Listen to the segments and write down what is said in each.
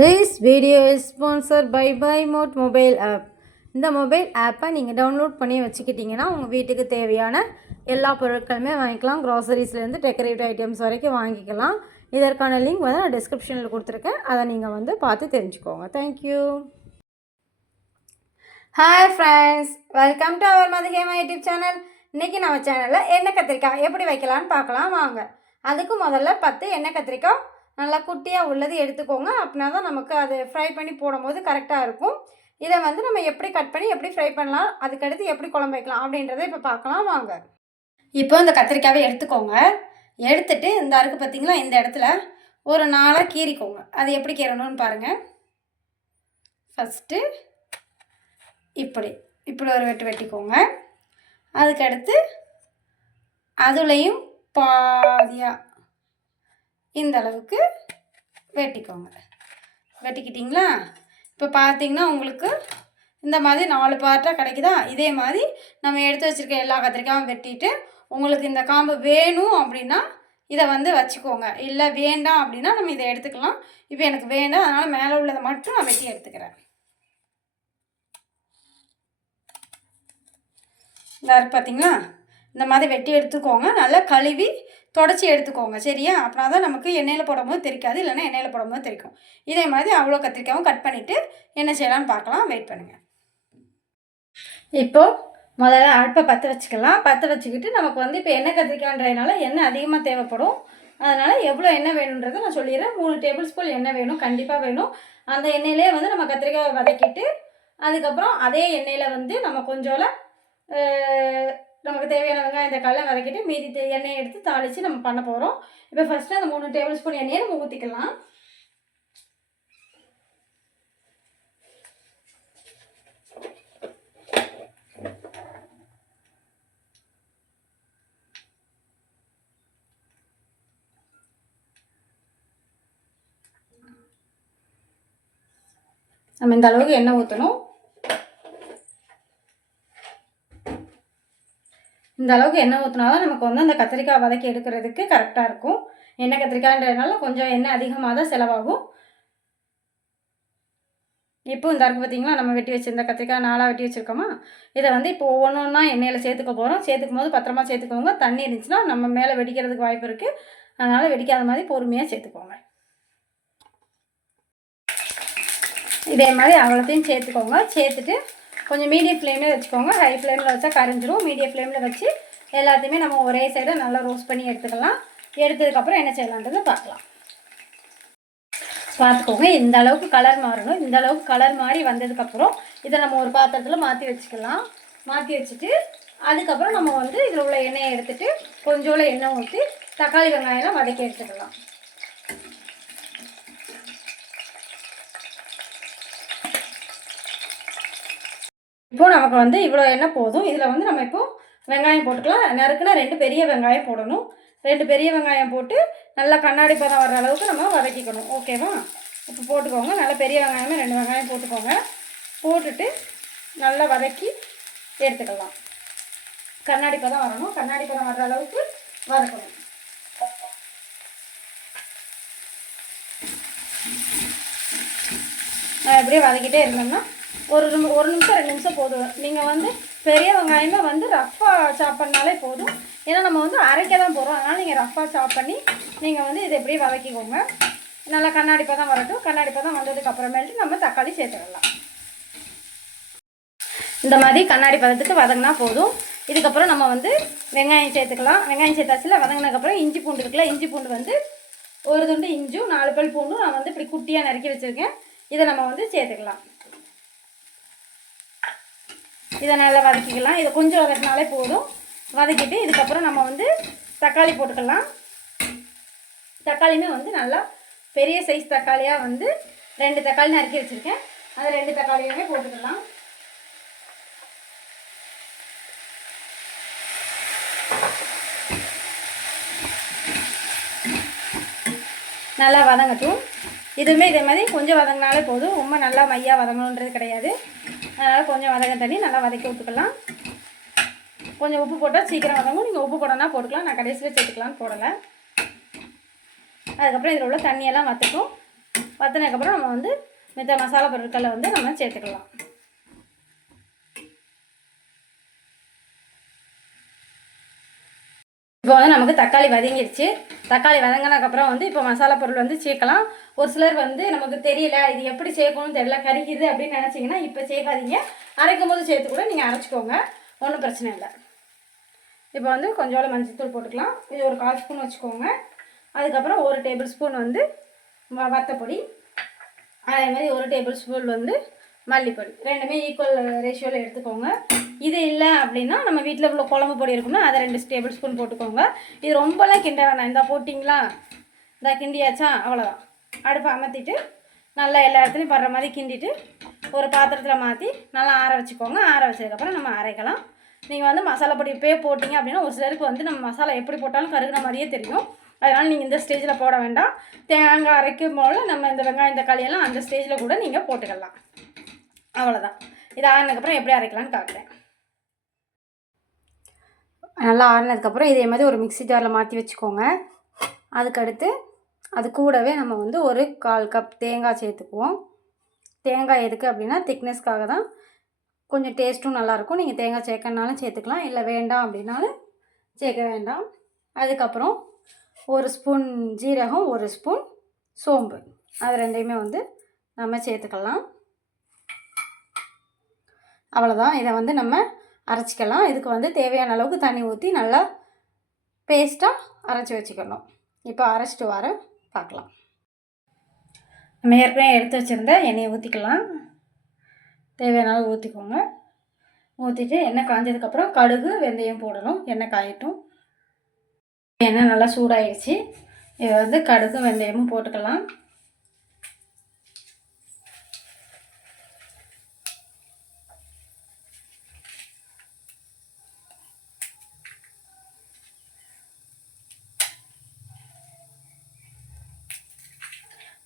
This video is sponsor by by mod mobile app இந்த mobile ஆப்பை நீங்கள் download பண்ணி வச்சுக்கிட்டிங்கன்னா உங்கள் வீட்டுக்கு தேவையான எல்லா பொருட்களுமே வாங்கிக்கலாம். க்ராசரிஸ்லேருந்து டெக்கரேட்டிவ் ஐட்டம்ஸ் வரைக்கும் வாங்கிக்கலாம். இதற்கான லிங்க் வந்து நான் டிஸ்கிரிப்ஷனில் கொடுத்துருக்கேன். அதை நீங்கள் வந்து பார்த்து தெரிஞ்சுக்கோங்க. Thank you hi friends welcome to our மதுகேமா YouTube channel இன்றைக்கி நம்ம சேனலில் எண்ணெய் கத்திரிக்காய் எப்படி வைக்கலான்னு பார்க்கலாம். வாங்க. அதுக்கு முதல்ல பத்து எண்ணெய் கத்திரிக்காய் நல்லா குட்டியாக உள்ளது எடுத்துக்கோங்க. அப்படின்னா தான் நமக்கு அது ஃப்ரை பண்ணி போடும்போது கரெக்டாக இருக்கும். இதை வந்து நம்ம எப்படி கட் பண்ணி எப்படி ஃப்ரை பண்ணலாம் அதுக்கடுத்து எப்படி குழம்பு வைக்கலாம் அப்படின்றத இப்போ பார்க்கலாம் வாங்க. இப்போ இந்த கத்திரிக்காவை எடுத்துக்கோங்க. எடுத்துட்டு இந்த அருக்கு பார்த்திங்களா இந்த இடத்துல ஒரு நாளாக கீறிக்கோங்க. அது எப்படி கீறணும்னு பாருங்கள் ஃபஸ்ட்டு இப்படி இப்படி ஒரு வெட்டு வெட்டிக்கோங்க. அதுக்கடுத்து அதுலேயும் பாதியாக இந்த அளவுக்கு வெட்டிக்கோங்க. வெட்டிக்கிட்டிங்களா? இப்போ பார்த்தீங்கன்னா உங்களுக்கு இந்த மாதிரி நாலு பார்ட்டாக கிடைக்குதா? இதே மாதிரி நம்ம எடுத்து வச்சுருக்க எல்லா கத்திரிக்காயும் வெட்டிட்டு உங்களுக்கு இந்த காம்பு வேணும் அப்படின்னா இதை வந்து வச்சுக்கோங்க. இல்லை வேண்டாம் அப்படின்னா நம்ம இதை எடுத்துக்கலாம். இப்போ எனக்கு வேண்டாம் அதனால் மேலே உள்ளதை மட்டும் நான் வெட்டி எடுத்துக்கிறேன். இந்த பார்த்தீங்களா இந்த மாதிரி வெட்டி எடுத்துக்கோங்க. நல்லா கழுவி தொடச்சி எடுத்துக்கோங்க. சரியா? அப்புறம் தான் நமக்கு எண்ணெயில் போடும்போது தெரிக்காது இல்லைன்னா எண்ணெயில் போடும்போது தெரிக்கும். இதே மாதிரி அவ்வளோ கத்திரிக்காயும் கட் பண்ணிவிட்டு என்ன செய்யலாம்னு பார்க்கலாம். வெயிட் பண்ணுங்கள் இப்போது முதல்ல அடுப்பை பற்ற வச்சுக்கலாம். பற்ற வச்சுக்கிட்டு நமக்கு வந்து இப்போ எண்ணெய் கத்திரிக்காய்ன்றதுனால எண்ணெய் அதிகமாக தேவைப்படும். அதனால் எவ்வளோ எண்ணெய் வேணுன்றதை நான் சொல்லிடுறேன். மூணு டேபிள் ஸ்பூன் எண்ணெய் வேணும். கண்டிப்பாக வேணும். அந்த எண்ணெயிலே வந்து நம்ம கத்திரிக்காயை வதக்கிட்டு அதுக்கப்புறம் அதே எண்ணெயில் வந்து நம்ம கொஞ்சோல நமக்கு தேவையான வெங்காயம் இந்த கடலை வதக்கிட்டு மீதி எண்ணெயை எடுத்து தாளித்து நம்ம பண்ண போகிறோம் இப்போ ஃபஸ்ட்டு அந்த மூணு டேபிள் ஸ்பூன் எண்ணெயை நம்ம ஊற்றிக்கலாம் நம்ம இந்த அளவுக்கு எண்ணெய் ஊற்றணும் இந்த அளவுக்கு எண்ணெய் ஊற்றினா தான் நமக்கு வந்து அந்த கத்திரிக்காய் வதக்கி எடுக்கிறதுக்கு கரெக்டாக இருக்கும். எண்ணெய் கத்திரிக்காய்ன்றதுனால கொஞ்சம் எண்ணெய் அதிகமாக தான் செலவாகும். இப்போ இந்த இருக்குது பார்த்தீங்களா நம்ம வெட்டி வச்சுருந்த கத்திரிக்காய் நாளாக வெட்டி வச்சுருக்கோமா? இதை வந்து இப்போ ஒவ்வொன்று ஒன்றா எண்ணெயில் சேர்த்துக்க போகிறோம் சேர்த்துக்கும் போது பத்திரமா சேர்த்துக்கோங்க. தண்ணி இருந்துச்சுன்னா நம்ம மேலே வெடிக்கிறதுக்கு வாய்ப்பு இருக்குது அதனால் வெடிக்காத மாதிரி பொறுமையாக சேர்த்துக்கோங்க. இதே மாதிரி அவ்வளோத்தையும் சேர்த்துக்கோங்க. சேர்த்துட்டு கொஞ்சம் மீடியம் ஃப்ளேமில் வச்சுக்கோங்க. ஹை ஃப்ளேமில் வச்சா கரைஞ்சிரும். மீடியம் ஃப்ளேமில் வச்சு எல்லாத்தையுமே நம்ம ஒரே சைடாக நல்லா ரோஸ்ட் பண்ணி எடுத்துக்கலாம். எடுத்ததுக்கப்புறம் என்ன செய்யலான்றது பார்க்கலாம். பார்த்துக்கோங்க. இந்த அளவுக்கு கலர் மாறணும். இந்த அளவுக்கு கலர் மாறி வந்ததுக்கப்புறம் இதை நம்ம ஒரு பாத்திரத்தில் மாற்றி வச்சுக்கலாம். மாற்றி வச்சுட்டு அதுக்கப்புறம் நம்ம வந்து இதில் உள்ள எண்ணெயை எடுத்துகிட்டு கொஞ்சோல எண்ணெய் ஊற்றி தக்காளி வெங்காயம்லாம் வதக்கி எடுத்துக்கலாம். இப்போது நமக்கு வந்து இவ்வளோ எண்ணெய் போதும்? இதில் வந்து நம்ம இப்போது வெங்காயம் போட்டுக்கலாம். நறுக்குனா ரெண்டு பெரிய வெங்காயம் போடணும். ரெண்டு பெரிய வெங்காயம் போட்டு நல்லா கண்ணாடி பதம் வர்ற அளவுக்கு நம்ம வதக்கிக்கணும். ஓகேவா இப்போ போட்டுக்கோங்க. நல்லா பெரிய வெங்காயமே ரெண்டு வெங்காயம் போட்டுக்கோங்க. போட்டுட்டு நல்லா வதக்கி எடுத்துக்கலாம். கண்ணாடி பதம் வரணும். கண்ணாடி பதம் வர்ற அளவுக்கு வதக்கணும். நான் எப்படியே வதக்கிட்டே இருந்தோம்னா ஒரு ஒரு நிமிஷம் ரெண்டு நிமிஷம் போதும். நீங்கள் வந்து பெரிய வெங்காயமே வந்து ரஃப்பாக சாப் பண்ணாலே போதும். ஏன்னா நம்ம வந்து அரைக்க தான் போகிறோம் அதனால் நீங்கள் ரஃப்பாக சாப் பண்ணி நீங்கள் வந்து இதை எப்படியே வதக்கிக்கோங்க. நல்லா கண்ணாடிப்பாக தான் வரட்டும். கண்ணாடி பதம் வந்ததுக்கு அப்புறமேட்டு நம்ம தக்காளி சேர்த்துடலாம். இந்த மாதிரி கண்ணாடி பதத்துக்கு வதங்கினா போதும். இதுக்கப்புறம் நம்ம வந்து வெங்காயம் சேர்த்துக்கலாம். வெங்காயம் சேர்த்தாச்சில் வதங்கினதுக்கப்புறம் இஞ்சி பூண்டு இருக்குல்ல இஞ்சி பூண்டு வந்து ஒரு துண்டு இஞ்சும் நாலு பல் பூண்டும் நான் வந்து இப்படி குட்டியாக நறுக்கி வச்சுருக்கேன். இதை நம்ம வந்து சேர்த்துக்கலாம். இதை நல்லா வதக்கிக்கலாம். இதை கொஞ்சம் வதக்கினாலே போதும். வதக்கிட்டு இதுக்கப்புறம் நம்ம வந்து தக்காளி போட்டுக்கலாம். தக்காளியுமே வந்து நல்லா பெரிய சைஸ் தக்காளியாக வந்து ரெண்டு தக்காளி நறுக்கி வச்சுருக்கேன். அந்த ரெண்டு தக்காளியுமே போட்டுக்கலாம். நல்லா வதங்கட்டும். இதுவுமே இதே மாதிரி கொஞ்சம் வதங்கினாலே போதும். ரொம்ப நல்லா மையாக வதங்கணுன்றது கிடையாது. அதனால் கொஞ்சம் வதங்க தண்ணி நல்லா வதக்கி விட்டுக்கலாம். கொஞ்சம் உப்பு போட்டால் சீக்கிரம் வதங்கும். நீங்கள் உப்பு போடனா போட்டுக்கலாம். நான் கடைசியில் சேர்த்துக்கலான்னு போடலை. அதுக்கப்புறம் இதில் உள்ள தண்ணியெல்லாம் வற்றட்டும் வத்தினதுக்கப்புறம் நம்ம வந்து மித்த மசாலா பொருட்களை வந்து நம்ம சேர்த்துக்கலாம். இப்போ வந்து நமக்கு தக்காளி வதங்கிடுச்சு தக்காளி வதங்கினதுக்கப்புறம் வந்து இப்போ மசாலா பொருள் வந்து சேர்க்கலாம். ஒரு சிலர் வந்து நமக்கு தெரியல இது எப்படி சேர்க்கணும்னு தெரியல கறிக்குது அப்படின்னு நினச்சிங்கன்னா இப்போ சேர்க்காதீங்க. அரைக்கும் போது சேர்த்து கூட நீங்கள் அரைச்சிக்கோங்க. ஒன்றும் பிரச்சனை இல்லை. இப்போ வந்து கொஞ்சோட மஞ்சள்தூள் போட்டுக்கலாம். இது ஒரு கால் ஸ்பூன் வச்சுக்கோங்க. அதுக்கப்புறம் ஒரு டேபிள் ஸ்பூன் வந்து வ வத்தப்பொடி. அதே மாதிரி ஒரு டேபிள் ஸ்பூன் வந்து மல்லிப்பொடி. ரெண்டுமே ஈக்குவல் ரேஷியோவில் எடுத்துக்கோங்க. இது இல்லை அப்படின்னா நம்ம வீட்டில் இவ்வளோ குழம்பு பொடி இருக்குன்னா அதை ரெண்டு டேபிள் ஸ்பூன் போட்டுக்கோங்க. இது ரொம்பலாம் கிண்ட வேணாம். இந்த போட்டிங்களா? இந்த கிண்டியாச்சா? அவ்வளோதான் அடுப்பை அமர்த்திட்டு நல்லா எல்லா இடத்துலையும் படுற மாதிரி கிண்டிட்டு ஒரு பாத்திரத்தில் மாற்றி நல்லா ஆற வச்சுக்கோங்க. ஆற வச்சதுக்கப்புறம் நம்ம அரைக்கலாம். நீங்கள் வந்து மசாலா பொடி இப்போயே போட்டிங்க அப்படின்னா ஒரு சிலருக்கு வந்து நம்ம மசாலா எப்படி போட்டாலும் கருகின மாதிரியே தெரியும். அதனால் நீங்கள் இந்த ஸ்டேஜில் போட வேண்டாம். தேங்காய் அரைக்கும் போல் நம்ம இந்த வெங்காயம் தக்காளியெல்லாம் அந்த ஸ்டேஜில் கூட நீங்கள் போட்டுக்கலாம். அவ்வளோதான் இது ஆறினதுக்கப்புறம் எப்படி அரைக்கலாம்னு காட்டுறேன் நல்லா ஆறினதுக்கப்புறம் இதே மாதிரி ஒரு மிக்ஸி ஜாரில் மாற்றி வச்சுக்கோங்க. அதுக்கடுத்து அது கூடவே நம்ம வந்து ஒரு கால் கப் தேங்காய் சேர்த்துக்குவோம். தேங்காய் எதுக்கு அப்படின்னா திக்னஸ்க்காக தான். கொஞ்சம் டேஸ்ட்டும் நல்லாயிருக்கும். நீங்கள் தேங்காய் சேர்க்கணுனாலும் சேர்த்துக்கலாம். இல்லை வேண்டாம் அப்படின்னாலும் சேர்க்க வேண்டாம். அதுக்கப்புறம் ஒரு ஸ்பூன் ஜீரகம் ஒரு ஸ்பூன் சோம்பு. அது ரெண்டையுமே வந்து நம்ம சேர்த்துக்கலாம். அவ்வளோதான் இதை வந்து நம்ம அரைச்சிக்கலாம். இதுக்கு வந்து தேவையான அளவுக்கு தண்ணி ஊற்றி நல்லா பேஸ்ட்டாக அரைச்சி வச்சுக்கணும். இப்போ அரைச்சிட்டு வர பார்க்கலாம் நம்ம ஏற்கனவே எடுத்து வச்சுருந்த எண்ணெயை ஊற்றிக்கலாம் தேவையான அளவு ஊற்றிக்கோங்க ஊற்றிட்டு எண்ணெய் காஞ்சதுக்கப்புறம் கடுகு வெந்தயம் போடணும். எண்ணெய் காயட்டும். எண்ணெய் நல்லா சூடாயிடுச்சு இதை வந்து கடுகு வெந்தயமும் போட்டுக்கலாம்.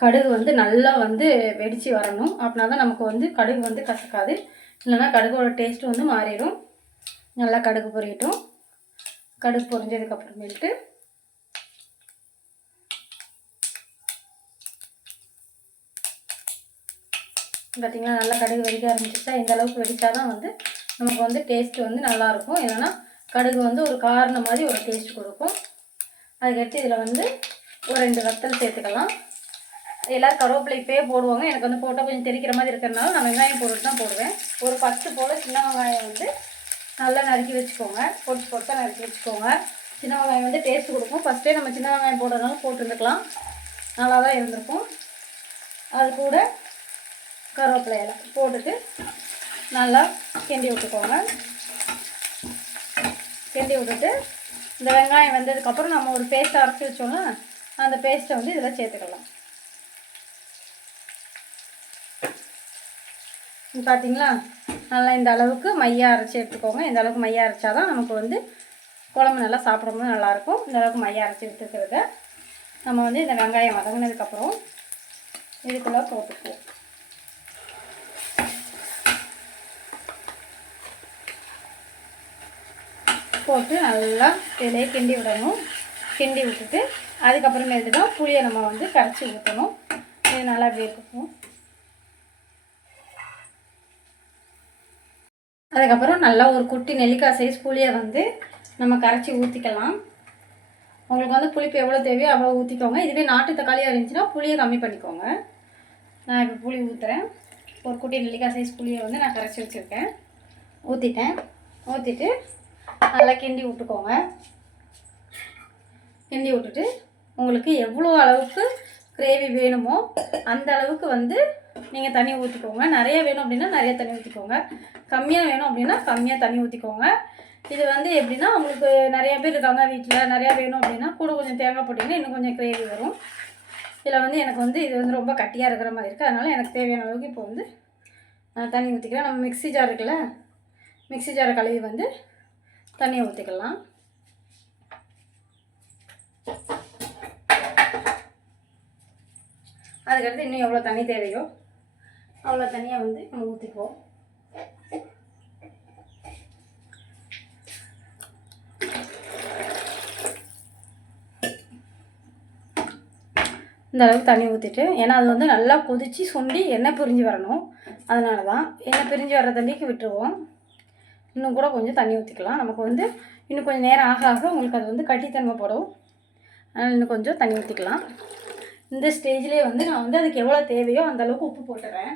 கடுகு வந்து நல்லா வந்து வெடித்து வரணும். அப்படின்னா தான் நமக்கு வந்து கடுகு வந்து கசக்காது. இல்லைன்னா கடுகோட டேஸ்ட்டு வந்து மாறிடும். நல்லா கடுகு பொரியட்டும். கடுகு பொரிஞ்சதுக்கப்புறமேட்டு பார்த்திங்கன்னா நல்லா கடுகு வெடிக்க ஆரம்பிச்சிச்சா இந்த அளவுக்கு வெடித்தா தான் வந்து நமக்கு வந்து டேஸ்ட்டு வந்து நல்லாயிருக்கும். இல்லைன்னா கடுகு வந்து ஒரு காரணம் மாதிரி ஒரு டேஸ்ட் கொடுக்கும். அதுக்கடுத்து இதில் வந்து ஒரு ரெண்டு வத்தல் சேர்த்துக்கலாம். எல்லோரும் கருவேப்பிலை இப்போயே போடுவாங்க. எனக்கு வந்து போட்டால் கொஞ்சம் தெரிக்கிற மாதிரி இருக்கிறதுனால நான் வெங்காயம் போட்டு தான் போடுவேன். ஒரு பத்து போல் சின்ன வெங்காயம் வந்து நல்லா நறுக்கி வச்சுக்கோங்க. பொடிச்சு பொட்டாக நறுக்கி வச்சுக்கோங்க. சின்ன வெங்காயம் வந்து டேஸ்ட் கொடுக்கும். ஃபஸ்ட்டே நம்ம சின்ன வெங்காயம் போடுறதுனால போட்டுருந்துக்கலாம். நல்லா தான் இருந்திருக்கும். அது கூட கருவேப்பிலை இலை போட்டுட்டு நல்லா கிண்டி விட்டுக்கோங்க. கிண்டி விட்டுட்டு இந்த வெங்காயம் வெந்ததுக்கப்புறம் நம்ம ஒரு பேஸ்ட்டை அரைச்சி வச்சோம்னா அந்த பேஸ்ட்டை வந்து இதில் சேர்த்துக்கலாம். பார்த்தீங்களா நல்லா இந்த அளவுக்கு மையாக அரைச்சி எடுத்துக்கோங்க. இந்த அளவுக்கு மையாக அரைச்சா தான் நமக்கு வந்து குழம்பு நல்லா சாப்பிடும்போது நல்லாயிருக்கும். இந்த அளவுக்கு மையாக அரைச்சி எடுத்துக்கிறத நம்ம வந்து இந்த வெங்காயம் வதங்கினதுக்கப்புறம் இதுக்குள்ளே போட்டுக்குவோம். போட்டு நல்லா இதிலே கிண்டி விடணும். கிண்டி விட்டுட்டு அதுக்கப்புறமேட்டு தான் புளியை நம்ம வந்து கரைச்சி ஊற்றணும் இது நல்லா வேர்க்கும் அதுக்கப்புறம் நல்லா ஒரு குட்டி நெல்லிக்காய் சைஸ் புளியை வந்து நம்ம கரைச்சி ஊற்றிக்கலாம் உங்களுக்கு வந்து புளிப்பு எவ்வளோ தேவையோ அவ்வளோ ஊற்றிக்கோங்க இதுவே நாட்டு தக்காளியாக இருந்துச்சுன்னா புளியை கம்மி பண்ணிக்கோங்க. நான் இப்போ புளி ஊற்றுறேன் ஒரு குட்டி நெல்லிக்காய் சைஸ் புளியை வந்து நான் கரைச்சி வச்சுருக்கேன். ஊற்றிட்டேன் ஊற்றிட்டு நல்லா கிண்டி விட்டுக்கோங்க. கிண்டி விட்டுட்டு உங்களுக்கு எவ்வளோ அளவுக்கு கிரேவி வேணுமோ அந்த அளவுக்கு வந்து நீங்கள் தண்ணி ஊற்றிக்கோங்க நிறைய வேணும் அப்படின்னா நிறைய தண்ணி ஊற்றிக்கோங்க கம்மியாக வேணும் அப்படின்னா கம்மியாக தண்ணி ஊற்றிக்கோங்க இது வந்து எப்படின்னா உங்களுக்கு நிறைய பேர் இருக்காங்க வீட்டில் நிறையா வேணும் அப்படின்னா கூட கொஞ்சம் தேங்காய் போட்டிங்கன்னா இன்னும் கொஞ்சம் கிரேவி வரும். இதில் வந்து எனக்கு வந்து இது வந்து ரொம்ப கட்டியாக இருக்கிற மாதிரி இருக்குது அதனால் எனக்கு தேவையான அளவுக்கு இப்போ வந்து நான் தண்ணி ஊற்றிக்கிறேன் நம்ம மிக்ஸி ஜார் இருக்குல்ல மிக்ஸி ஜாரை கழுவி வந்து தண்ணியை ஊற்றிக்கலாம் அதுக்கடுத்து இன்னும் எவ்வளோ தண்ணி தேவையோ அவ்வளோ தனியாக வந்து நம்ம ஊற்றிக்குவோம் இந்த அளவுக்கு தண்ணி ஊற்றிட்டு ஏன்னா அது வந்து நல்லா கொதித்து சுண்டி எண்ணெய் பிரிஞ்சு வரணும். அதனால தான் எண்ணெய் பிரிஞ்சு வர தண்ணிக்கு விட்டுருவோம். இன்னும் கூட கொஞ்சம் தண்ணி ஊற்றிக்கலாம் நமக்கு வந்து இன்னும் கொஞ்சம் நேரம் ஆக ஆக உங்களுக்கு அது வந்து கட்டித்தன்மை போடும் அதனால் இன்னும் கொஞ்சம் தண்ணி ஊற்றிக்கலாம் இந்த ஸ்டேஜ்லேயே வந்து நான் வந்து அதுக்கு எவ்வளோ தேவையோ அந்த அளவுக்கு உப்பு போட்டுறேன்.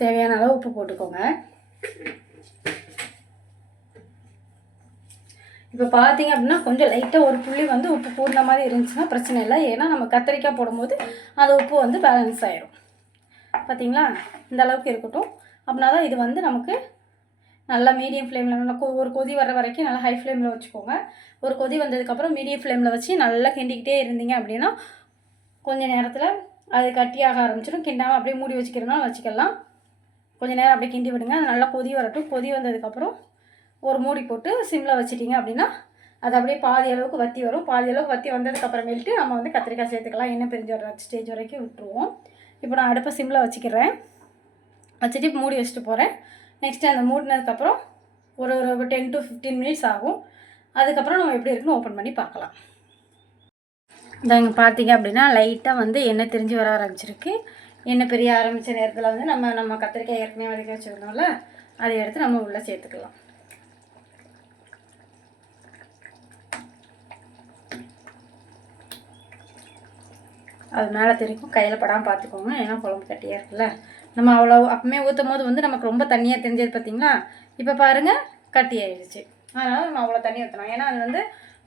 தேவையான அளவு உப்பு போட்டுக்கோங்க. இப்போ பார்த்தீங்க அப்படின்னா கொஞ்சம் லைட்டாக ஒரு புள்ளி வந்து உப்பு கூடின மாதிரி இருந்துச்சுன்னா பிரச்சனை இல்லை. ஏன்னா நம்ம கத்திரிக்காய் போடும்போது அந்த உப்பு வந்து பேலன்ஸ் ஆயிரும். பார்த்தீங்களா இந்த அளவுக்கு இருக்கட்டும். அப்படின்னா தான் இது வந்து நமக்கு நல்லா மீடியம் ஃப்ளேமில் நல்லா ஒரு கொதி வர வரைக்கும் நல்லா ஹை ஃப்ளேமில் வச்சுக்கோங்க. ஒரு கொதி வந்ததுக்கப்புறம் மீடியம் ஃப்ளேமில் வச்சு நல்லா கிண்டிக்கிட்டே இருந்தீங்க அப்படின்னா கொஞ்ச நேரத்தில் அது கட்டியாக ஆரம்பிச்சிடும். கிண்டாமல் அப்படியே மூடி வச்சுக்கிறதுனால வச்சுக்கலாம். கொஞ்சம் நேரம் அப்படியே கிண்டி விடுங்க. அது நல்லா கொதி வரட்டும். கொதி வந்ததுக்கப்புறம் ஒரு மூடி போட்டு சிம்மில் வச்சிட்டிங்க அப்படின்னா அது அப்படியே பாதி அளவுக்கு வத்தி வரும். பாதி அளவுக்கு வத்தி வந்ததுக்கப்புறமேட்டு நம்ம வந்து கத்திரிக்காய் சேர்த்துக்கலாம். எண்ணெய் பிரிஞ்சு வர ஸ்டேஜ் வரைக்கும் விட்டுருவோம். இப்போ நான் அடுப்பை சிம்மில் வச்சுக்கிறேன். வச்சுட்டு இப்போ மூடி வச்சுட்டு போகிறேன் நெக்ஸ்ட்டு அந்த மூடினதுக்கப்புறம் ஒரு ஒரு டென் டு ஃபிஃப்டீன் மினிட்ஸ் ஆகும். அதுக்கப்புறம் நம்ம எப்படி இருக்குன்னு ஓப்பன் பண்ணி பார்க்கலாம். இதாங்க பார்த்தீங்க அப்படின்னா லைட்டாக வந்து எண்ணெய் தெரிஞ்சு வர ஆரம்பிச்சிருக்கு. எண்ணெய் பெரிய ஆரம்பித்த நேரத்தில் வந்து நம்ம நம்ம கத்திரிக்காய் ஏற்கனவே வதக்கி வச்சுருந்தோம்ல அதை எடுத்து நம்ம உள்ளே சேர்த்துக்கலாம். அது மேலே தெரிக்கும். கையில் படாமல் பார்த்துக்கோங்க. ஏன்னா குழம்பு கட்டியாக இருக்குல்ல. நம்ம அவ்வளோ அப்பவுமே ஊற்றும் போது வந்து நமக்கு ரொம்ப தண்ணியாக தெரிஞ்சது பார்த்திங்களா இப்போ பாருங்கள் கட்டி ஆயிடுச்சு. அதனால் நம்ம அவ்வளோ தண்ணி ஊற்றணும் ஏன்னா அது வந்து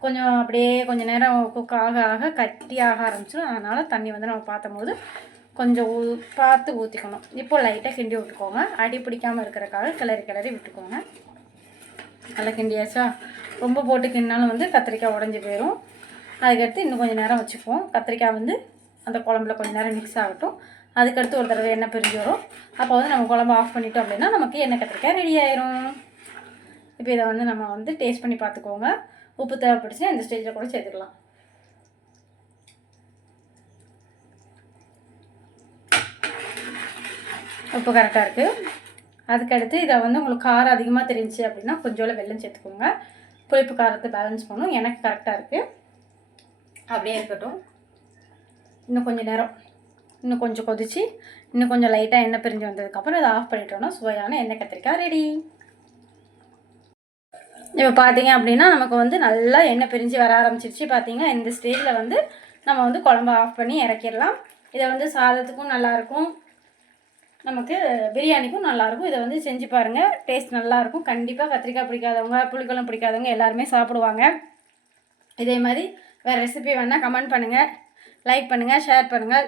கொஞ்சம் அப்படியே கொஞ்சம் நேரம் குக் ஆக ஆக கட்டி ஆக ஆரம்பிச்சிடும் அதனால் தண்ணி வந்து நம்ம பார்த்தம்போது கொஞ்சம் ஊ பார்த்து ஊற்றிக்கணும் இப்போ லைட்டாக கிண்டி விட்டுக்கோங்க. அடி பிடிக்காமல் இருக்கிறக்காக கிளறி கிளறி விட்டுக்கோங்க. நல்லா கிண்டியாச்சா? ரொம்ப போட்டு கிண்டினாலும் வந்து கத்திரிக்காய் உடஞ்சி போயிடும் அதுக்கடுத்து இன்னும் கொஞ்சம் நேரம் வச்சுக்குவோம். கத்திரிக்காய் வந்து அந்த குழம்புல கொஞ்சம் நேரம் மிக்ஸ் ஆகட்டும். அதுக்கடுத்து ஒரு தடவை எண்ணெய் பிரிஞ்சு வரும். அப்போ வந்து நம்ம குழம்பு ஆஃப் பண்ணிட்டோம் அப்படின்னா நமக்கு எண்ணெய் கத்திரிக்காய் ரெடி ஆயிரும். இப்போ இதை வந்து நம்ம வந்து டேஸ்ட் பண்ணி பார்த்துக்கோங்க. உப்பு தேவைப்பட்டுச்சுன்னா இந்த ஸ்டேஜில் கூட சேர்த்துக்கலாம். உப்பு கரெக்டாக இருக்குது அதுக்கடுத்து இதை வந்து உங்களுக்கு காரம் அதிகமாக தெரிஞ்சுச்சு அப்படின்னா கொஞ்சோல வெள்ளம் சேர்த்துக்கோங்க. புளிப்பு காரத்தை பேலன்ஸ் பண்ணும் எனக்கு கரெக்டாக இருக்குது அப்படியே இருக்கட்டும். இன்னும் கொஞ்சம் நேரம். இன்னும் கொஞ்சம் கொதிச்சு இன்னும் கொஞ்சம் லைட்டாக எண்ணெய் பிரிஞ்சு வந்ததுக்கப்புறம் அதை ஆஃப் பண்ணிட்டோம்னா சுவையான எண்ணெய் கத்திரிக்காய் ரெடி இப்போ பார்த்தீங்க அப்படின்னா நமக்கு வந்து நல்லா எண்ணெய் பிரிஞ்சு வர ஆரம்பிச்சிருச்சு. பார்த்தீங்கன்னா இந்த ஸ்டேஜில் வந்து நம்ம வந்து குழம்ப ஆஃப் பண்ணி இறக்கிடலாம். இதை வந்து சாதத்துக்கும் நல்லாயிருக்கும் நமக்கு பிரியாணிக்கும் நல்லாயிருக்கும் இதை வந்து செஞ்சு பாருங்கள் டேஸ்ட் நல்லாயிருக்கும் கண்டிப்பாக கத்திரிக்காய் பிடிக்காதவங்க புளிக்கலம் பிடிக்காதவங்க எல்லாருமே சாப்பிடுவாங்க. இதே மாதிரி வேறு ரெசிபி வேணால் கமெண்ட் பண்ணுங்கள் லைக் பண்ணுங்கள் ஷேர் பண்ணுங்கள்